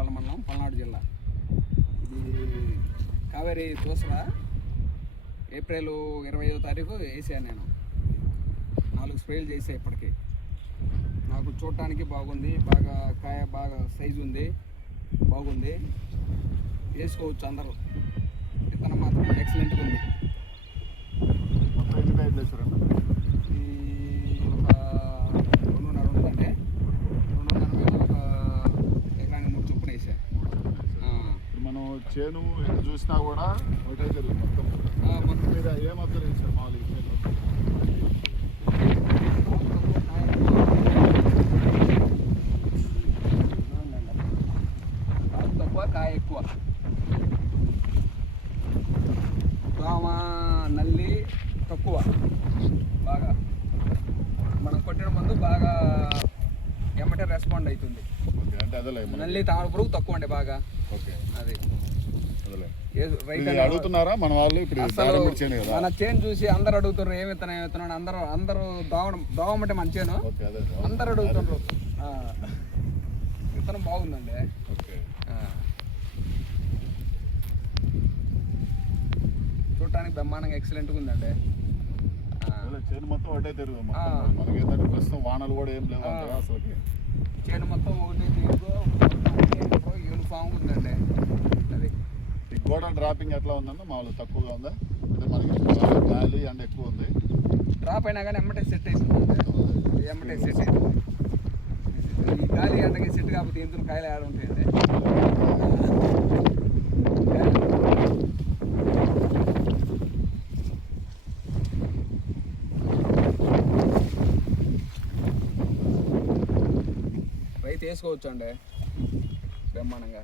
కొత్తూరాల మండలం, పల్నాడు జిల్లా. ఇది కావేరీ దూసరా ఏప్రిల్ 25వ తారీఖు వేసాను నేను. 4 స్ప్రేలు చేసా ఇప్పటికి. నాకు చూడటానికి బాగుంది, బాగా కాయ బాగా సైజు ఉంది, బాగుంది, వేసుకోవచ్చు అందరూ. విత్తనం మాత్రం ఎక్సలెంట్గా ఉంది. ఈ ఒక 2.5 ఉంటుందంటే 2.5 మీద ఒక ఎకరానికి 3 చొప్పున వేసా. మనం చేను ఎటు చూసినా కూడా ఒకటే జరుగుతుంది మొత్తం. మీరు ఏం అబ్జర్వ్ చేశారు మామూలు తక్కువ కాయ ఎక్కువ, దోమ నల్లి తక్కువ. బాగా మనం కొట్టిన మందు బాగా ఎమ్మటే రెస్పాండ్ అవుతుంది. నల్లి తామర పురుగు తక్కువ అండి బాగా. అది అడుగుతున్నారా మన వాళ్ళు? ఇప్పుడు మన చేను చూసి అందరు అడుగుతున్నారు ఏమి విత్తనం అందరూ దోమటే మన చేను అందరు అడుగుతున్నారు. విత్తనం బాగుందండి, చూడటానికి బ్రహ్మాండంగా ఎక్సలెంట్గా ఉందండి. చేను మొత్తం ఒకటే తిరుగు. మనకి ఏంటంటే ప్రస్తుతం వానలు కూడా ఏం లేవు అసలు. చేను మొత్తం ఒకటే తిరుగు, యూనిఫామ్ ఉందండి. అది ఈ గోడ డ్రాపింగ్ ఎట్లా ఉందన్న? మామూలు తక్కువగా ఉందా? అంటే మనకి గాలి అండ్ ఎక్కువ ఉంది. డ్రాప్ అయినా కానీ ఎమ్మటే సెట్ అవుతుంది, ఎమ్మటే సెట్ అవుతుంది. ఈ గాలి ఎండకి సెట్ కాకపోతే ఎందుకు కాయలు ఆడ ఉంటాయండి. రైతు వేసుకోవచ్చు అండి బ్రహ్మాండంగా.